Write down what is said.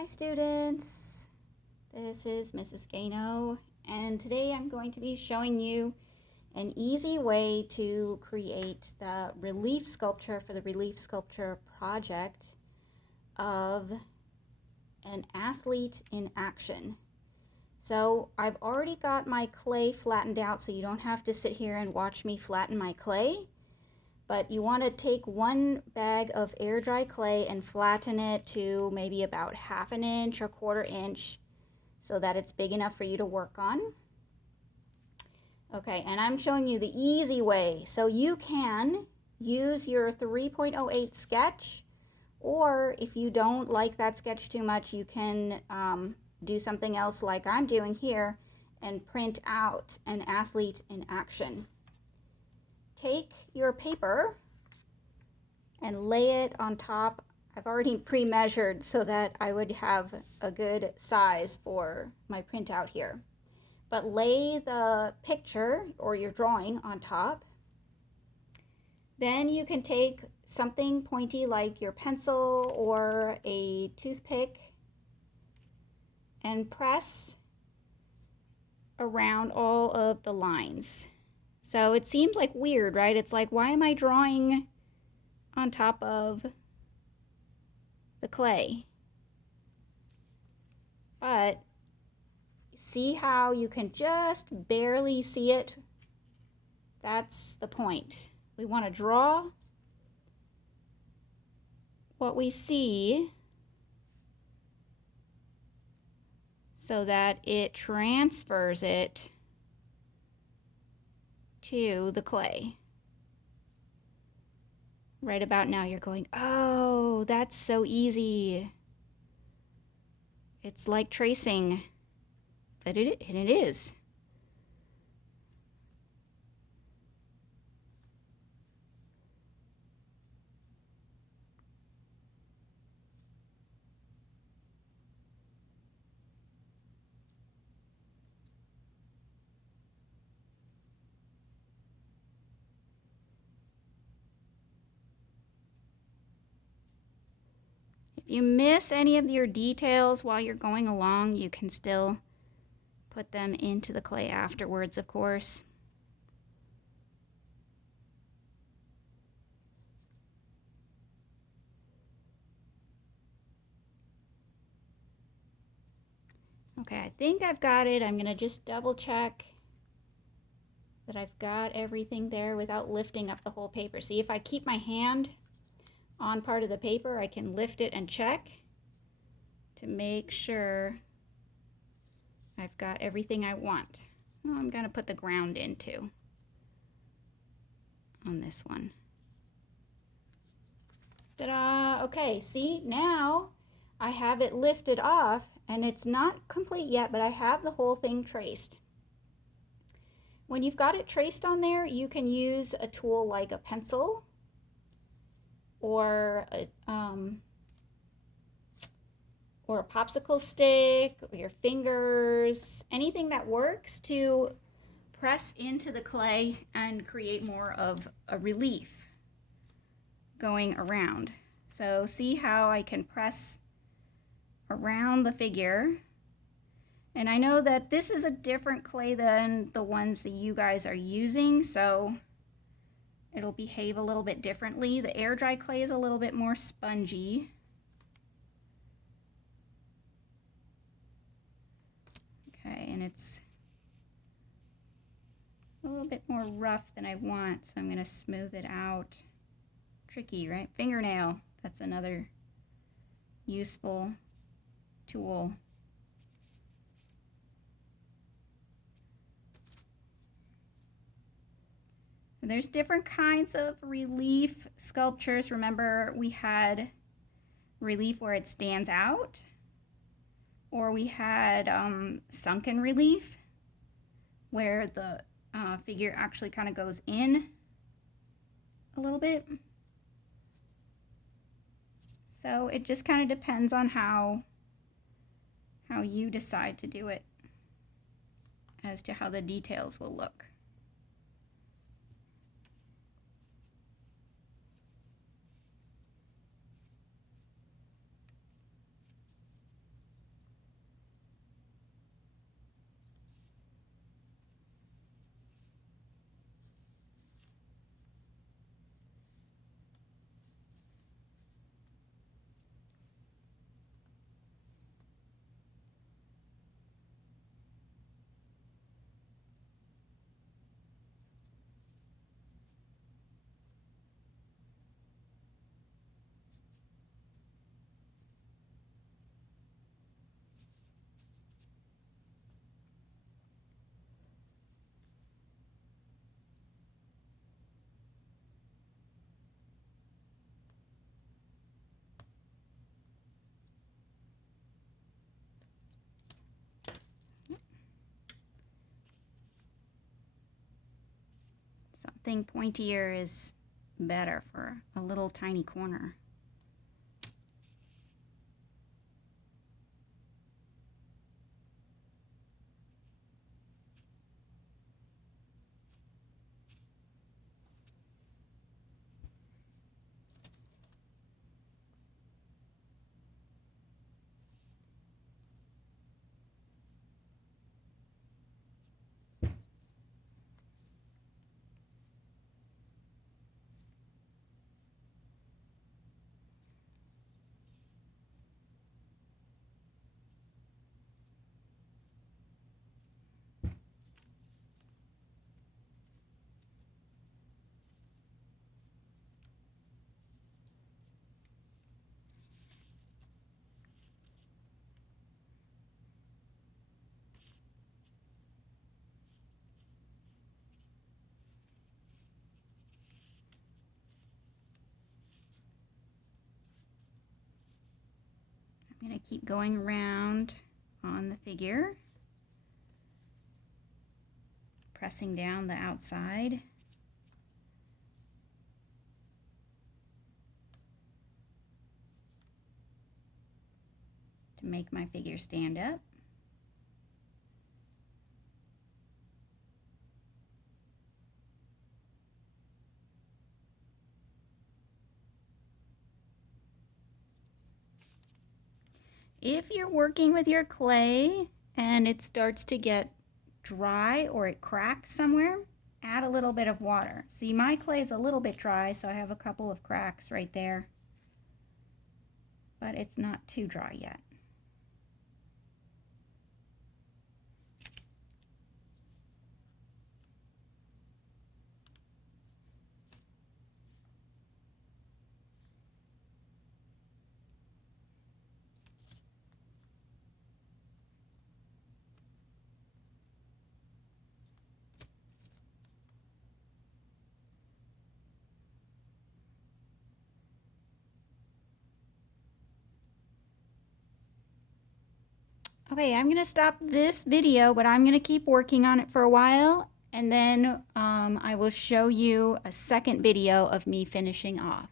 Hi students, this is Mrs. Gano, and today I'm going to be showing you an easy way to create the relief sculpture for the relief sculpture project of an athlete in action. So I've already got my clay flattened out, so you don't have to sit here and watch me flatten my clay. But you want to take one bag of air dry clay and flatten it to maybe about 1/2 inch or 1/4 inch so that it's big enough for you to work on. Okay, and I'm showing you the easy way. So you can use your 3.08 sketch, or if you don't like that sketch too much, you can do something else like I'm doing here and print out an athlete in action. Take your paper and lay it on top. I've already pre-measured so that I would have a good size for my printout here. But lay the picture or your drawing on top. Then you can take something pointy like your pencil or a toothpick and press around all of the lines. So it seems like weird, right? It's like, why am I drawing on top of the clay? But see how you can just barely see it? That's the point. We want to draw what we see so that it transfers it to the clay. Right about now you're going, oh, that's so easy. It's like tracing, but it is. If you miss any of your details while you're going along, you can still put them into the clay afterwards, of course. Okay, I think I've got it. I'm gonna just double check that I've got everything there without lifting up the whole paper. See, if I keep my hand on part of the paper, I can lift it and check to make sure I've got everything I want. Well, I'm gonna put the ground in too on this one. Ta-da! Okay, see, now I have it lifted off and it's not complete yet, but I have the whole thing traced. When you've got it traced on there, you can use a tool like a pencil or a popsicle stick or your fingers, anything that works to press into the clay and create more of a relief going around. So see how I can press around the figure. And I know that this is a different clay than the ones that you guys are using, so it'll behave a little bit differently. The air dry clay is a little bit more spongy. Okay, and it's a little bit more rough than I want, so I'm going to smooth it out. Tricky, right? Fingernail, that's another useful tool. And there's different kinds of relief sculptures. Remember, we had relief where it stands out, or we had sunken relief where the figure actually kind of goes in a little bit. So it just kind of depends on how you decide to do it as to how the details will look. something pointier is better for a little tiny corner. I'm going to keep going around on the figure, pressing down the outside. To make my figure stand up. If you're working with your clay and it starts to get dry or it cracks somewhere, add a little bit of water. See, my clay is a little bit dry, so I have a couple of cracks right there, but it's not too dry yet. Okay, I'm going to stop this video, but I'm going to keep working on it for a while, and then I will show you a second video of me finishing off.